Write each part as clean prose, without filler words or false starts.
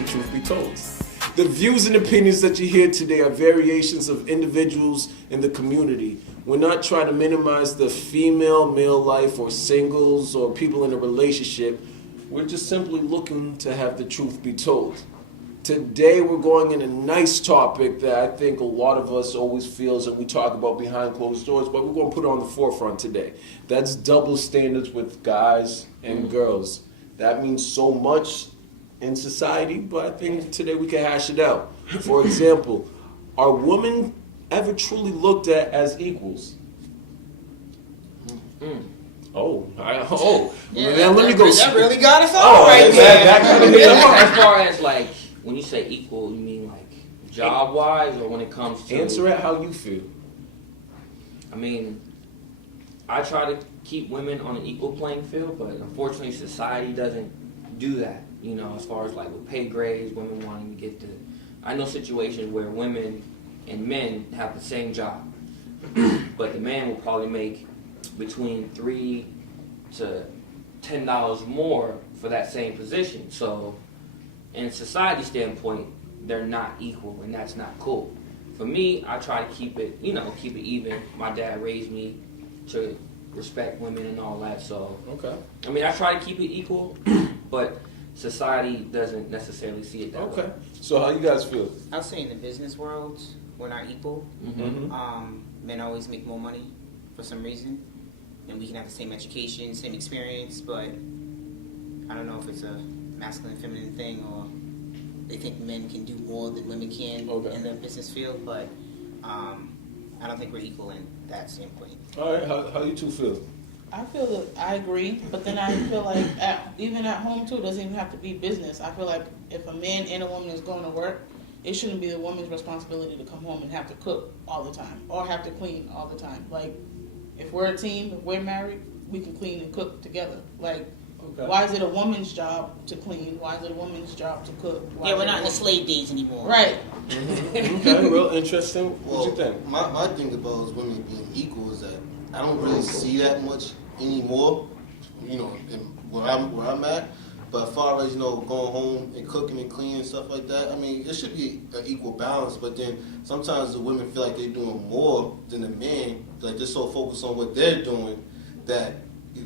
to Truth Be Told. The views and opinions that you hear today are variations of individuals in the community. We're not trying to minimize the female-male life or singles or people in a relationship. We're just simply looking to have the truth be told. Today we're going in a nice topic that I think a lot of us always feels and we talk about behind closed doors, but we're going to put it on the forefront today. That's double standards with guys and girls. That means so much in society, but I think today we can hash it out. For example, are women ever truly looked at as equals? Yeah, now let me go. That really got us all right there. That kind of As far as like when you say equal, you mean like job wise, or when it comes to answer it how you feel. I mean, I try to keep women on an equal playing field, but unfortunately, society doesn't do that. You know, as far as like with pay grades, women wanting to get the. I know situations where women and men have the same job, but the man will probably make between $3 to $10 more for that same position. So, in society standpoint, they're not equal, and that's not cool. For me, I try to keep it even. My dad raised me to respect women and all that. So, okay. I mean, I try to keep it equal, but society doesn't necessarily see it that way. Okay. So, how you guys feel? I'll say in the business world, we're not equal. Men always make more money for some reason, and we can have the same education, same experience, but I don't know if it's a masculine, feminine thing, or they think men can do more than women can in the business field, but I don't think we're equal in that standpoint. All right, how you two feel? I feel that I agree, but then I feel like even at home too, it doesn't even have to be business. I feel like if a man and a woman is going to work, it shouldn't be the woman's responsibility to come home and have to cook all the time or have to clean all the time. Like, if we're a team, if we're married, we can clean and cook together. Like, why is it a woman's job to clean? Why is it a woman's job to cook? We're not in the slave days anymore. Right. Okay, real interesting. Well, what you think? My thing about is women being equal is that I don't really see that much anymore, you know, in where I'm at. But as far as, you know, going home and cooking and cleaning and stuff like that, I mean, it should be an equal balance. But then sometimes the women feel like they're doing more than the men. Like, they're so focused on what they're doing that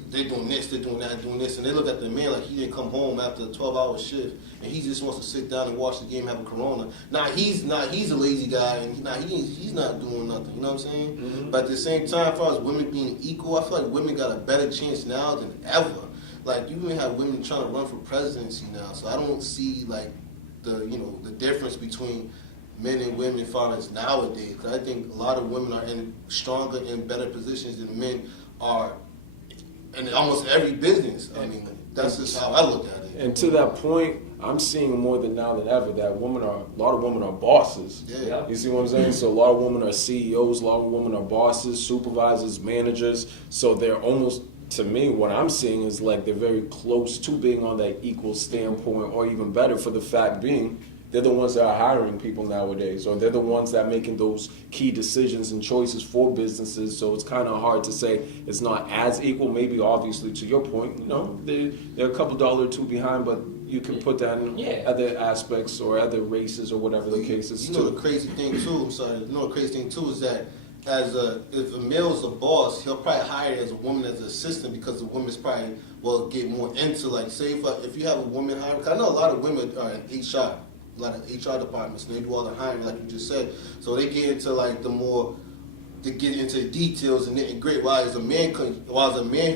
they're doing this, they're doing that, doing this. And they look at the man like he didn't come home after a 12-hour shift and he just wants to sit down and watch the game, have a Corona. He's a lazy guy, and he's not doing nothing, you know what I'm saying? Mm-hmm. But at the same time, as far as women being equal, I feel like women got a better chance now than ever. Like, you even have women trying to run for presidency now, so I don't see like the difference between men and women as far as nowadays. Cause I think a lot of women are in stronger and better positions than men are in almost every business. I mean, that's just how I look at it. And to that point, I'm seeing more than now than ever that a lot of women are bosses. Yeah. You see what I'm saying? So a lot of women are CEOs, a lot of women are bosses, supervisors, managers. So they're almost, to me, what I'm seeing is like they're very close to being on that equal standpoint, or even better, for the fact being they're the ones that are hiring people nowadays, or they're the ones that are making those key decisions and choices for businesses. So it's kind of hard to say it's not as equal. Maybe, obviously, to your point, you know, they're a couple $1 or $2 behind, but you can put that in other aspects or other races or whatever the case is. You know, the crazy thing too. The crazy thing too is that if a male's a boss, he'll probably hire as a woman as an assistant because the woman's probably will get more into, like, say if you have a woman hiring. I know a lot of women are in HR. A lot of HR departments, and they do all the hiring, like you just said. So they get into like they get into the details and nitty-gritty. While as a man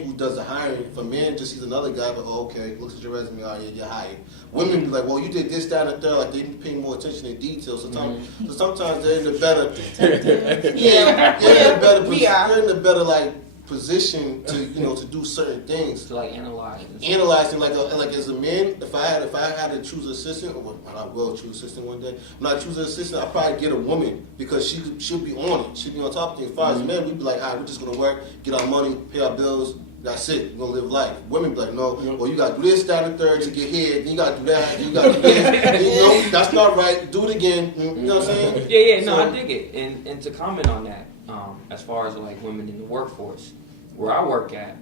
who does the hiring, if a man just sees another guy, but okay, looks at your resume, oh yeah, you're hired. Women be like, well, you did this, that, and the third. Like, they pay more attention to details. So sometimes they're in the better, they're in the better like position to do certain things. To like analyze like as a man, if I had to choose an assistant, or I will choose an assistant one day. When I choose an assistant, I'll probably get a woman because she'll be on it. She'll be on top of things. As far as men, we'd be like, all right, we're just gonna work, get our money, pay our bills. That's it. We're gonna live life. Women be like, no, well, you gotta do this, that, and the third to get here. Then you gotta do that. You gotta do this. That's not right. Do it again. You know what I'm saying? Yeah. No, I dig it. And to comment on that, as far as like women in the workforce, where I work at,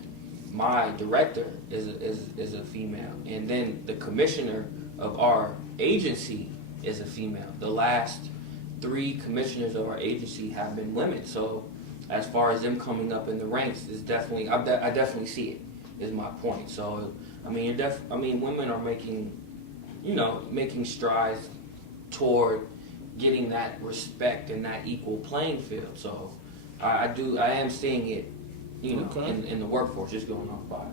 my director is a female, and then the commissioner of our agency is a female. The last 3 commissioners of our agency have been women. So as far as them coming up in the ranks, is definitely I definitely see it. Is my point. So I mean, women are making strides toward getting that respect and that equal playing field. So I am seeing it, Okay. in the workforce, just going off by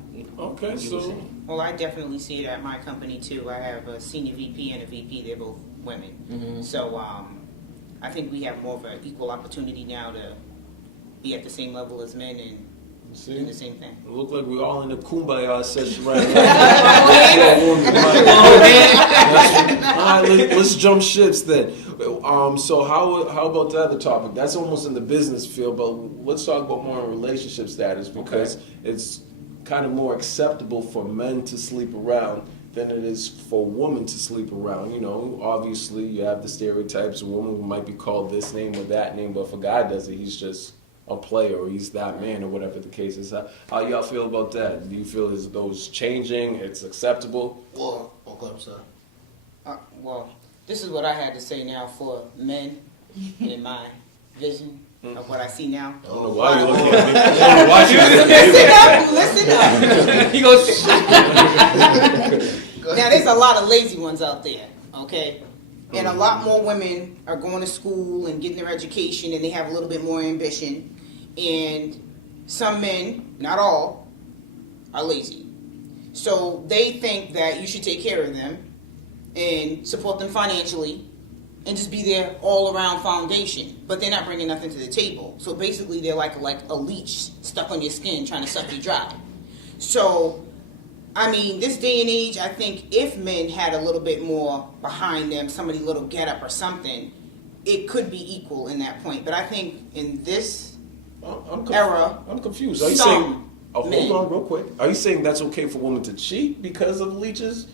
Okay, what you were so saying. Well, I definitely see it at my company too. I have a senior VP and a VP. They're both women. Mhm. So I think we have more of an equal opportunity now to be at the same level as men and do see, the same thing. it look like we're all in a kumbaya session right now. All right, let's jump ships then. So how about the other topic? That's almost in the business field, but let's talk about more on relationship status because it's kind of more acceptable for men to sleep around than it is for women to sleep around. You know, obviously you have the stereotypes. A woman might be called this name or that name, but if a guy does it, he's just a player or he's that man or whatever the case is. How y'all feel about that? Do you feel as though it's changing, it's acceptable? Well, okay, I'm sorry. Well, this is what I had to say now for men in my vision of what I see now. I don't know why you're looking at me. I don't know why you're Listen up. He goes. Now, there's a lot of lazy ones out there, okay? And a lot more women are going to school and getting their education, and they have a little bit more ambition. And some men, not all, are lazy. So they think that you should take care of them and support them financially and just be their all-around foundation. But they're not bringing nothing to the table. So basically, they're like a leech stuck on your skin trying to suck you dry. So, I mean, this day and age, I think if men had a little bit more behind them, somebody little get up or something, it could be equal in that point. But I think in this era, I'm confused. Are you some saying? Oh, men- hold on, real quick. Are you saying that's okay for women to cheat because of leeches?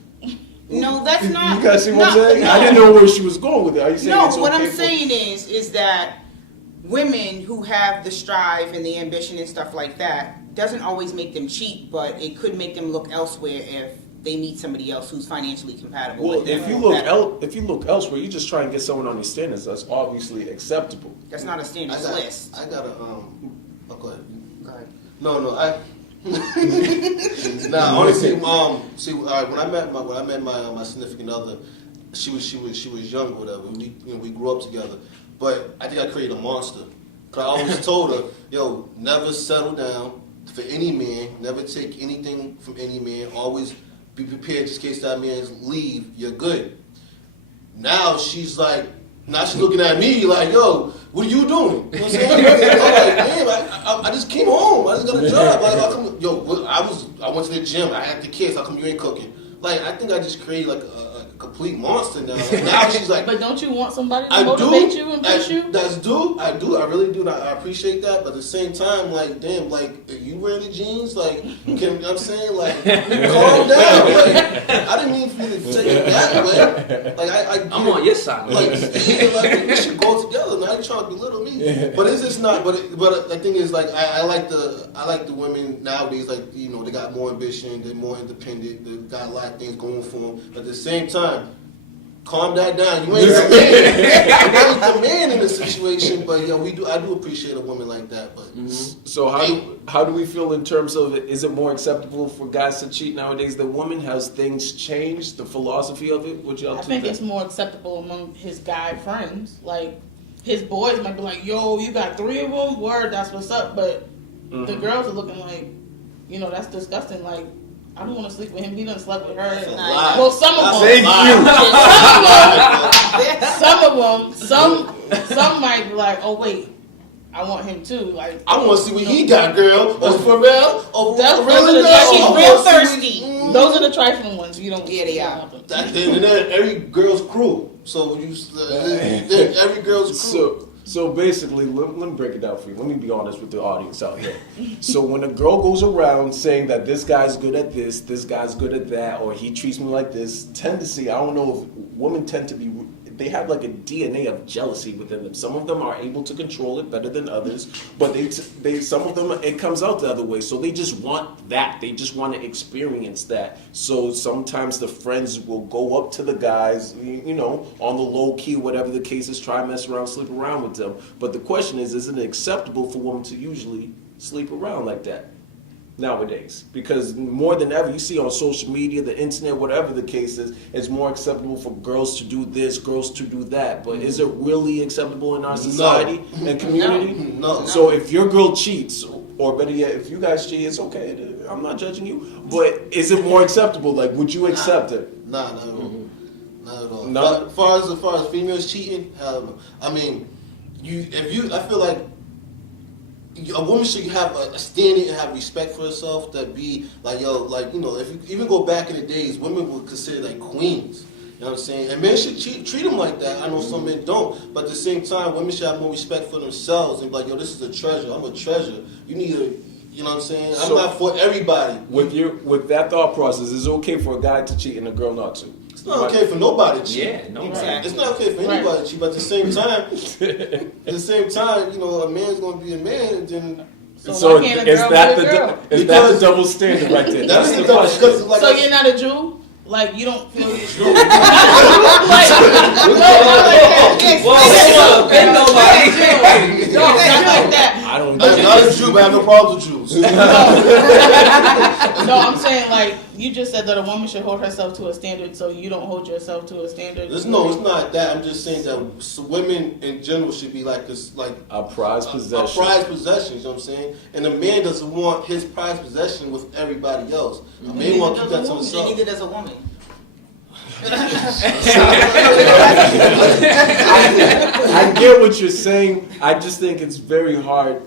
no, that's not. You guys see what I'm no, saying? no. I didn't know where she was going with it. Are you saying No, it's okay what I'm for? saying is that women who have the strive and the ambition and stuff like that doesn't always make them cheat, but it could make them look elsewhere if they meet somebody else who's financially compatible Well, with them. if you look elsewhere, you just try and get someone on your standards. That's obviously acceptable. That's not a standards list. I got a go ahead. Go ahead. No, nah, honestly, see, when I met my significant other, she was young, or whatever. We grew up together, but I think I created a monster. Cause I always told her, yo, never settle down for any man, never take anything from any man. Always be prepared just in case that man's leave. You're good. Now she's looking at me like, yo, what are you doing? You know what I'm saying? I'm like, damn, I just came home. I just got a job. Like, how come, I went to the gym. I had the kids. How come you ain't cooking? Like, I think I just created like a complete monster now. Like, now she's like, But don't you want somebody to I motivate do. you and push you? I do. I really do. I appreciate that. But at the same time, like, damn, like, are you wearing the jeans? Like, I'm saying, like, calm down. Like, I didn't mean for you to take it that way. Like, I'm on your side. like, like, we should go together. Now you trying to belittle me, but it's just not. But the thing is, like, I like the women nowadays. Like, you know, they got more ambition. They're more independent. They got a lot of things going for them. But at the same time, calm that down. You ain't the man. You ain't the man in the situation. But yeah, I do appreciate a woman like that. But So how do we feel in terms of is it more acceptable for guys to cheat nowadays than women? Has things changed? The philosophy of it? What y'all I think? think it's more acceptable among his guy friends. Like, his boys might be like, yo, you got 3 of them? Word, that's what's up. But the girls are looking like, you know, that's disgusting. Like, I don't want to sleep with him. He done slept with her. lie. Well, some of them. Thank Some might be like, oh, wait, I want him too. Like, I want to see what he got, girl. Oh, for real? Oh, That's for real, really girl? the- she's I real wanna see thirsty. what- those are the trifling ones. You don't. Yeah, they you don't are. want them. Then every girl's cruel. So every girl's cruel. So basically, let me break it down for you. Let me be honest with the audience out there. So when a girl goes around saying that this guy's good at this guy's good at that, or he treats me like this, tendency, I don't know if women tend to be, they have like a DNA of jealousy within them. Some of them are able to control it better than others, but they some of them, it comes out the other way. So they just want that. They just want to experience that. So sometimes the friends will go up to the guys, you know, on the low key, whatever the case is, try mess around, sleep around with them. But the question is it acceptable for women to usually sleep around like that nowadays? Because more than ever, you see on social media, the internet, whatever the case is, it's more acceptable for girls to do this, girls to do that. But is it really acceptable in our society and community? No. So if your girl cheats, or better yet, if you guys cheat, it's okay. I'm not judging you. But is it more acceptable? Like, would you accept it? Nah, not at all. Not at all. No? As far as females cheating, I mean, I feel like a woman should have a standing and have respect for herself. That be like, yo, like, you know, if you even go back in the days, women were considered like queens. You know what I'm saying? And men should treat them like that. I know some men don't, but at the same time, women should have more respect for themselves and be like, yo, this is a treasure. I'm a treasure. You need to, you know what I'm saying? I'm not for everybody. With that thought process, is it okay for a guy to cheat and a girl not to? It's not okay for nobody to cheat. Yeah, no. Exactly. It's not okay for anybody to cheat, but at the same time, you know, a man's gonna be a man, and then So why can't a girl be a girl? Is that the double standard right there? that's the question. because like So you're not a Jew? Like, you don't feel like, Whoa, ain't nobody. no, not like that. I don't I'm not a Jew, but I have no problems with Jews. No, I'm saying, like, you just said that a woman should hold herself to a standard, so you don't hold yourself to a standard. It's not that. I'm just saying that women in general should be like this, like a prized possession. A prized possession. You know what I'm saying? And a man doesn't want his prized possession with everybody else. A man want to keep that to himself. Neither does a woman. I get what you're saying. I just think it's very hard.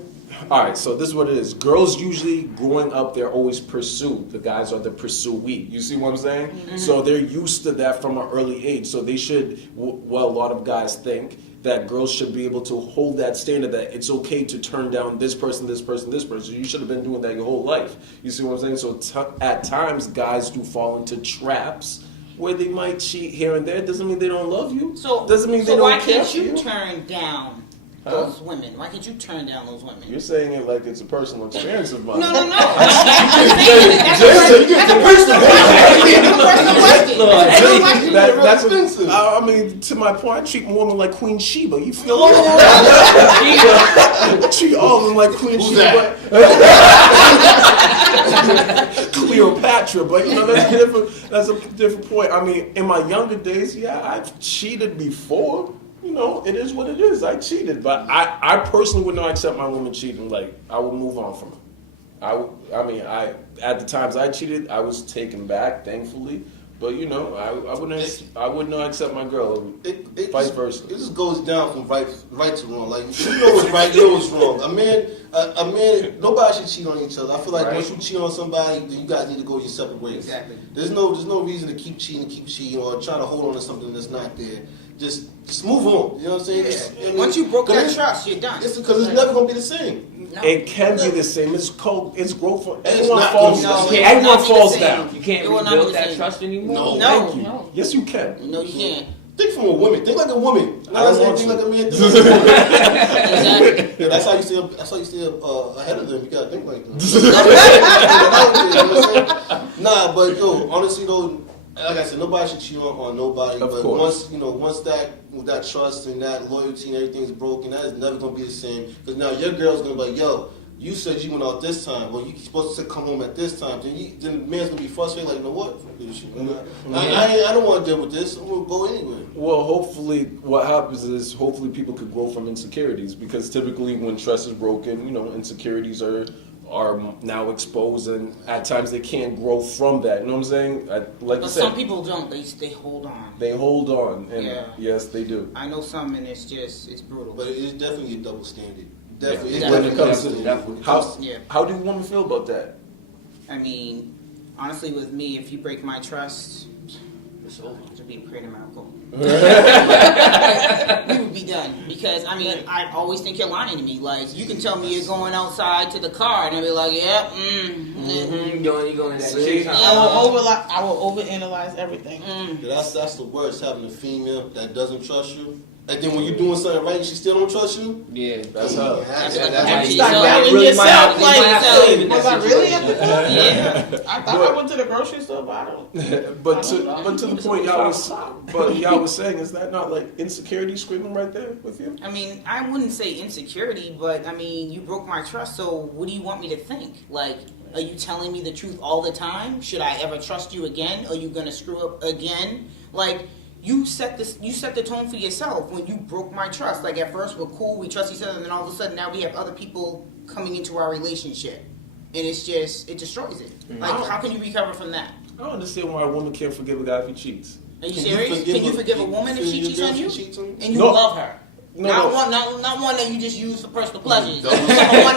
All right, so this is what it is. Girls usually growing up, they're always pursued. The guys are the pursuee. You see what I'm saying? Mm-hmm. So they're used to that from an early age. So they should, well, a lot of guys think that girls should be able to hold that standard that it's okay to turn down this person, this person, this person. You should have been doing that your whole life. You see what I'm saying? So at times, guys do fall into traps where they might cheat here and there. Doesn't mean they don't love you. So doesn't mean they why don't care can't for you you. turn down those women? Why can't you turn down those women? You're saying it like it's a personal experience of mine. No. I'm saying that's a personal question. That's offensive. I mean, to my point, I treat women like Queen Sheba. You feel me? I treat all of them like Queen Sheba. Cleopatra, but you know that's a different point. I mean, in my younger days, yeah, I've cheated before. You know, it is what it is. I cheated, but I personally would not accept my woman cheating. Like, I would move on from her. I mean, at the times I cheated, I was taken back, thankfully. But you know, I would not accept my girl. Vice versa. It just goes down from right to wrong. Like, if you know what's right, you know what's wrong. A man, nobody should cheat on each other. I feel like once you cheat on somebody, then you guys need to go your separate ways. Exactly. There's no reason to keep cheating, or try to hold on to something that's not there. Just move on. You know what I'm saying? Yeah. I mean, Once you broke that trust, you're done. It's because it's never gonna be the same. No. It can be the same. It's growth for It's everyone not falls. gonna be the same. Everyone It will not be the falls same. down. You can't It will not be rebuild the that same. trust anymore. No. Thank you. No. Yes, you can. No, you can't. Think from a woman. Think like a woman. I Not don't saying want think to. like a man. Think like a woman. Exactly. Yeah, that's how you stay ahead of them. You gotta think like them. You know what I'm saying? Nah, but yo, honestly though, like I said, nobody should cheat on nobody. Of but course. once that trust and that loyalty and everything's broken, that is never gonna be the same. Because now your girl's gonna be like, yo, you said you went out this time. Well, you supposed to come home at this time. Then the man's gonna be frustrated. Like, you know what? Fuck this shit. I don't want to deal with this. I'm gonna go anyway. Well, hopefully, what happens is people could grow from insecurities, because typically when trust is broken, you know, insecurities are now exposed, and at times they can't grow from that. You know what I'm saying? Like you But said, some people don't. They hold on. they hold on, and Yeah. yes, they do. I know some, and it's brutal. But it is definitely a double standard. Definitely. Yeah. It's When it definitely comes a to- double standard. How Yeah. how do women feel about that? I mean, honestly, with me, if you break my trust, It's over. it would be a pretty miracle. We would be done, Because I mean, I always think you're lying to me. Like you can tell me you're going outside to the car, and I'll be like, "Yeah, You going to that See? chick? I will overanalyze everything. Yeah, that's the worst, having a female that doesn't trust you. And then when you're doing something right, she still don't trust you. Yeah, That's her. That's Yeah, like that's how how you you Start know. doubting really yourself. might have to Like, leave in was that I really at the situation. point? Yeah. I thought I went to the grocery store, but I don't. But to the point y'all was saying, is that not like insecurity screaming right there with you? I mean, I wouldn't say insecurity, but I mean, you broke my trust. So what do you want me to think? Like, are you telling me the truth all the time? Should I ever trust you again? Are you gonna screw up again? Like. You set the tone for yourself when you broke my trust. Like at first we're cool, we trust each other, and then all of a sudden now we have other people coming into our relationship, and it destroys it. Like how can you recover from that? I don't understand why a woman can't forgive a guy if he cheats. Are you serious? Can you forgive a woman if she cheats on you? And you No. love her? No, not no. not one that you just use for personal pleasures. One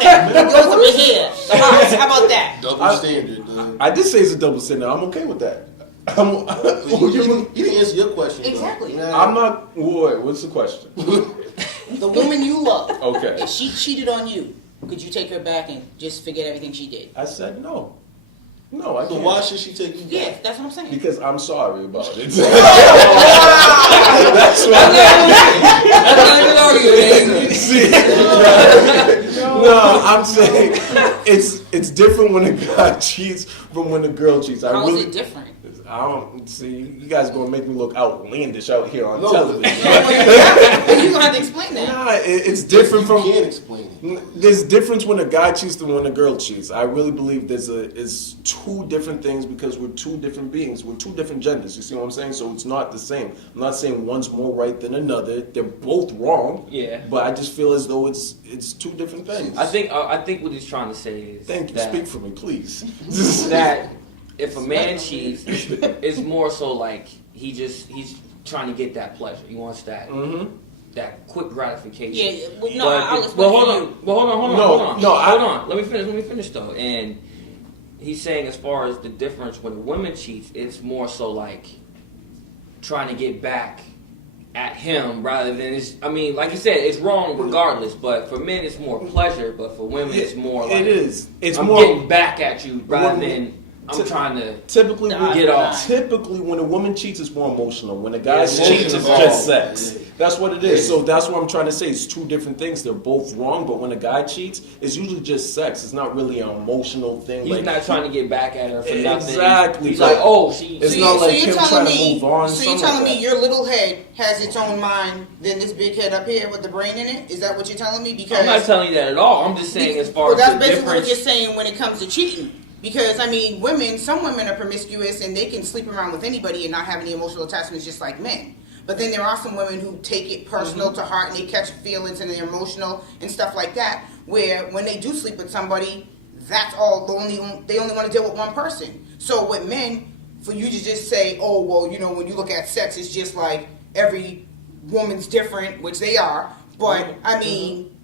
that goes up in here. The hearts. How about that? Double standard, dude. I did say it's a double standard. I'm okay with that. You didn't answer your question. though. Exactly. I'm not. Wait, what's the question? The woman you love. Okay. If she cheated on you, could you take her back and just forget everything she did? I said no. No, I So can't. why should she take you back? Yeah, that's what I'm saying. Because I'm sorry about it. That's not even arguing. See, no, I'm saying it's different when a guy cheats from when a girl cheats. How is it different? I don't see. You guys gonna make me look outlandish out here on No. television. You're gonna have to explain that. Nah, it's different You from. can't explain it. There's difference when a guy cheats than when a girl cheats. I really believe it's two different things because we're two different beings. We're two different genders. You see what I'm saying? So it's not the same. I'm not saying one's more right than another. They're both wrong. Yeah. But I just feel as though it's two different things. I think what he's trying to say is Thank you. that, Speak for me, please. that if a man cheats, it's more so like he's trying to get that pleasure. He wants that that quick gratification. Yeah, well, no, But I'll if- explain hold to on. you. Well, hold on. No, Hold on. no, Hold on. Let me finish though. And he's saying as far as the difference when a woman cheats, it's more so like trying to get back at him rather than it's. I mean, like you said, it's wrong regardless. But for men, it's more pleasure. But for women, it's more like it is. It's I'm more getting back at you rather Well, than I'm trying to. typically Get off. Typically, when a woman cheats, it's more emotional. When a guy Yeah, cheats, it's emotional. just sex. Yeah. That's what it is. So that's what I'm trying to say. It's two different things. They're both wrong. But when a guy cheats, it's usually just sex. It's not really an emotional thing. He's like, not trying to get back at her for nothing. Exactly. He's like, oh, she. It's not like him trying to move on, So you're something telling like me that. your little head has its own mind than this big head up here with the brain in it? Is that what you're telling me? Because I'm not telling you that at all. I'm just saying as far well, as that's the basically what difference. you're saying when it comes to cheating. Because I mean, some women are promiscuous and they can sleep around with anybody and not have any emotional attachments, just like men. But then there are some women who take it personal to heart and they catch feelings and they're emotional and stuff like that. Where when they do sleep with somebody, that's all. They only want to deal with one person. So with men, for you to just say, oh well, you know, when you look at sex, it's just like every woman's different, which they are. But I mean,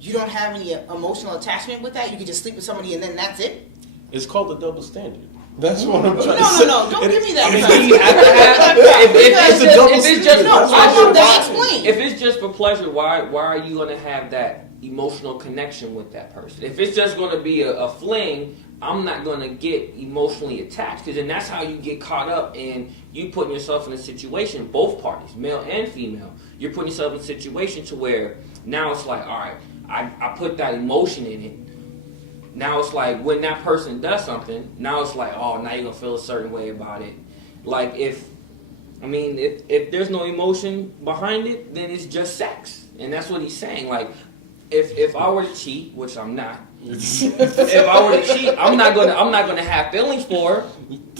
you don't have any emotional attachment with that. You can just sleep with somebody and then that's it. It's called a double standard. That's what I'm trying to say. No, don't give me that. I mean, do you have to have? It's a double If it's just standard. for That's I what want pleasure, that why? explained. If it's just for pleasure, why are you going to have that emotional connection with that person? If it's just going to be a fling, I'm not going to get emotionally attached because then that's how you get caught up in you putting yourself in a situation. Both parties, male and female, you're putting yourself in a situation to where now it's like, all right, I put that emotion in it. Now it's like when that person does something, now it's like, oh, now you're gonna feel a certain way about it. Like if there's no emotion behind it, then it's just sex, and that's what he's saying. Like if I were to cheat, which I'm not, if I were to cheat, I'm not gonna have feelings for her.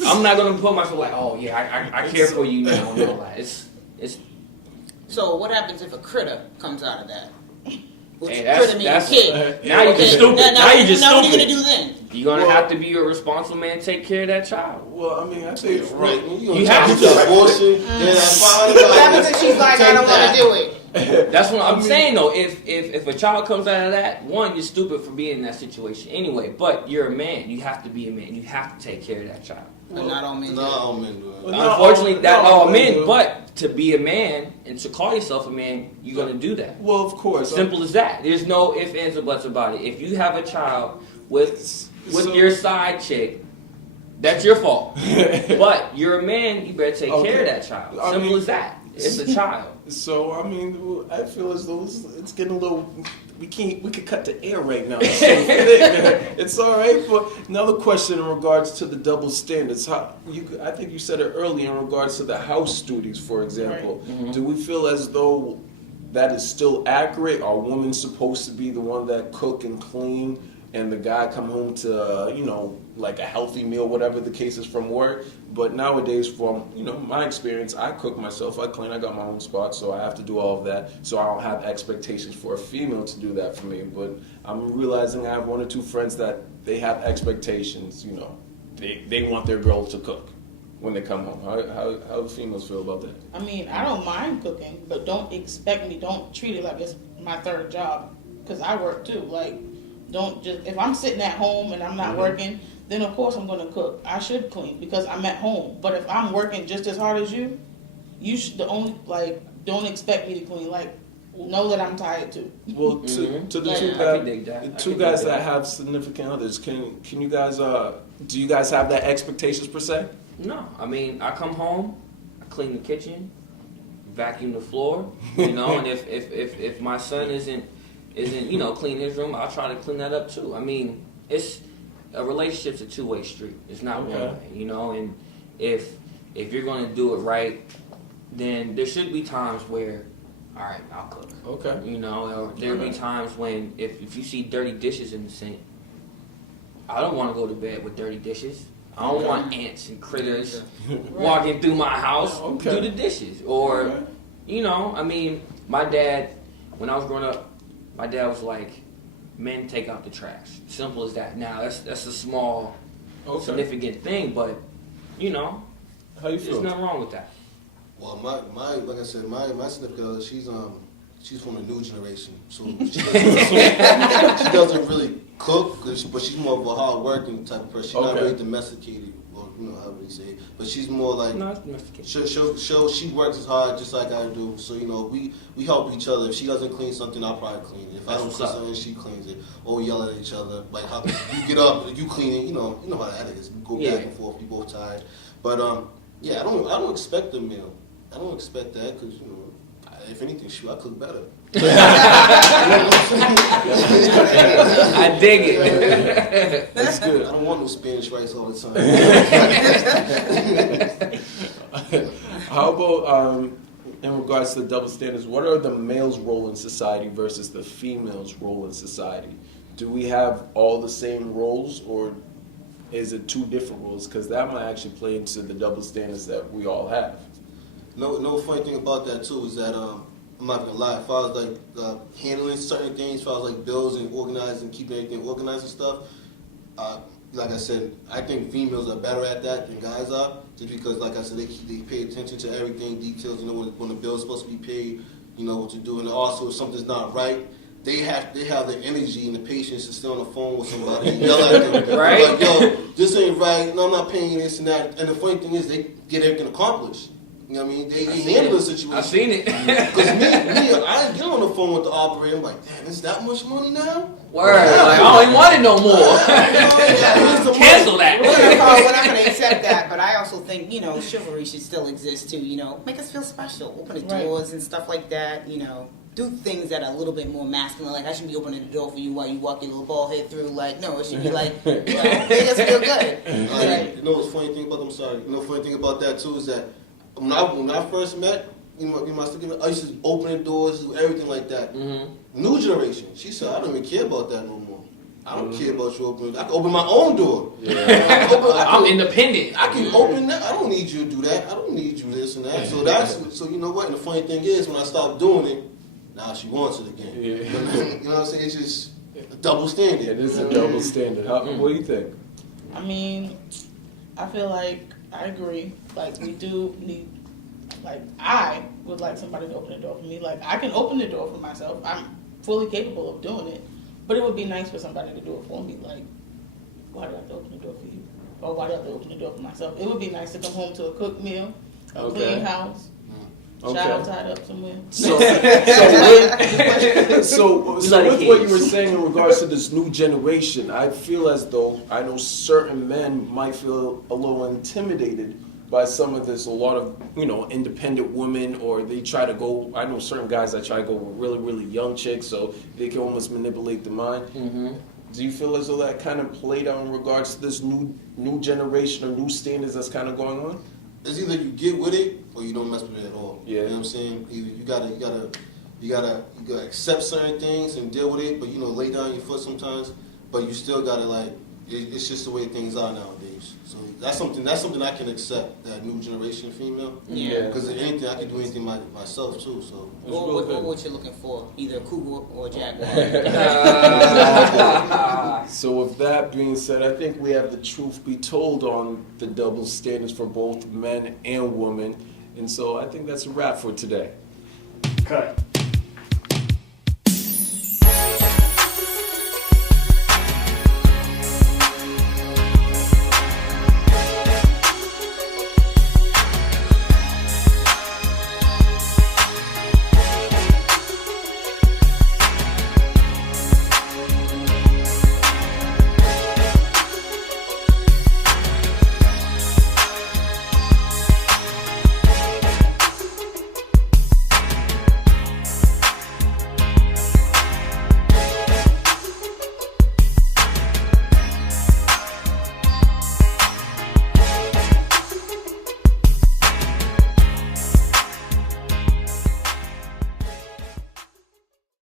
I'm not gonna put myself like, oh yeah, I care for you now and all that. It's So what happens if a critter comes out of that? Which Hey, critter means a kid. now you're just stupid. Now you're just Now what are you stupid. gonna do then? You're gonna have to be a responsible man and take care of that child. Well, I mean, I think Right. You have to. abortion. Yeah, What happens if she's like, I don't want to do it? That's what I I'm mean- saying though. If a child comes out of that, one, you're stupid for being in that situation anyway. But you're a man. You have to be a man. You have to take care of that child. But not all men do. Not all men do Well, it. not Unfortunately, all- that not all all men men. do. But to be a man and to call yourself a man, you're gonna do that. Well, of course. Simple as that. There's no ifs, ands, or buts about it. If you have a child with So- your side chick, that's your fault. But you're a man. You better take care of that child. I Simple mean- as that. It's a child. So I mean, I feel as though it's getting a little. We could cut the air right now. It's so thick. It's all right. But another question in regards to the double standards. I think you said it earlier in regards to the house duties, for example. Right. Do we feel as though that is still accurate? Are women supposed to be the one that cook and clean, and the guy come home to like a healthy meal, whatever the case is, from work? But nowadays, from my experience, I cook myself, I clean, I got my own spot, so I have to do all of that. So I don't have expectations for a female to do that for me. But I'm realizing I have one or two friends that they have expectations. They want their girl to cook when they come home. How do females feel about that? I mean, I don't mind cooking, but don't treat it like it's my third job, because I work too. Like, don't just, if I'm sitting at home and I'm not working, then of course I'm going to cook. I should clean because I'm at home. But if I'm working just as hard as you should don't expect me to clean. Like, know that I'm tired too. Well, to the Yeah, two I can guys, dig that. the I two can guys dig that that. have significant others, can you guys do you guys have that expectations per se? No, I mean, I come home, I clean the kitchen, vacuum the floor, and if my son isn't clean his room, I'll try to clean that up too. I mean, it's a relationship's a two-way street. It's not one way, and if you're going to do it right, then there should be times where, all right, I'll cook. Okay. Or there'll be times when if you see dirty dishes in the sink, I don't want to go to bed with dirty dishes. I don't want ants and critters walking through my house Okay. do the dishes. Or, Okay. I mean, my dad, when I was growing up, my dad was like, men take out the trash. Simple as that. Now, that's a small, significant thing, but, How you there's feel? nothing wrong with that. Well, my like I said, my significant other, she's from the new generation, so she doesn't really cook, but she's more of a hard working type of person. She's not Okay. really domesticated, or how would you say it? But she's more like No, it's domesticated. she works as hard just like I do. So we help each other. If she doesn't clean something, I'll probably clean it. If I That's don't what's clean up. something, she cleans it. Or we yell at each other like, how you get up, you clean it. You know how that is. We go back and forth. We both tired. But yeah, I don't expect a meal. I don't expect that because if anything, shoot, I cook better. I dig it. That's good. I don't want no Spanish rice all the time. How about in regards to the double standards? What are the male's role in society versus the female's role in society? Do we have all the same roles, or is it two different roles? Because that might actually play into the double standards that we all have. No funny thing about that too is that I'm not gonna lie. As far as like handling certain things, as far as like bills and organizing, keeping everything organized and stuff, like I said, I think females are better at that than guys are. Just because, like I said, they pay attention to everything, details. When the bill's supposed to be paid, what to do, and also if something's not right, they have the energy and the patience to stay on the phone with somebody and yell at them. Right. Like, yo, this ain't right. No, I'm not paying this and that. And the funny thing is, they get everything accomplished. You know what I mean? They handle the situation. I've seen it. Because me, I get on the phone with the operator. I'm like, damn, is that much money now? Word. Like, I don't even want it no more. Cancel that. We're not going to accept that, but I also think, chivalry should still exist too, make us feel special, open the Right. doors and stuff like that, do things that are a little bit more masculine, like I should be opening the door for you while you walk your little bald head through, like, no, it should be like, make us feel good. Like, You know what's funny thing about? I'm sorry. You know, funny thing about that too is that when I first met, I used to open the doors, do everything like that. Mm-hmm. New generation, she said, I don't even care about that no more. I don't care about you opening. I can open my own door. I'm independent. I can open that. I don't need you to do that. I don't need you this and that. So you know what? And the funny thing is, when I stopped doing it, now she wants it again. Yeah. You know what I'm saying? It's just a double standard. It is a double standard. What do you think? I mean, I feel like I agree. Like, we do need, like, I would like somebody to open the door for me. Like, I can open the door for myself. I'm fully capable of doing it. But it would be nice for somebody to do it for me. Like, why do I have to open the door for you? Or why do I have to open the door for myself? It would be nice to come home to a cooked meal, a Okay. clean house, Okay. child tied up somewhere. So with what you were saying in regards to this new generation, I feel as though I know certain men might feel a little intimidated by some of this. A lot of, independent women, or they try to go. I know certain guys that try to go with really, really young chicks, so they can almost manipulate the mind. Mm-hmm. Do you feel as though that kind of played out in regards to this new generation or new standards that's kind of going on? It's either you get with it or you don't mess with it at all. Yeah. You know what I'm saying? Either you gotta accept certain things and deal with it, but lay down your foot sometimes. But you still gotta it's just the way things are nowadays. So that's something I can accept. That new generation female. Yeah. Because if anything, I can do anything myself too. So. What you're looking for, either a cougar or a jaguar. So with that being said, I think we have the truth be told on the double standards for both men and women. And so I think that's a wrap for today. Cut.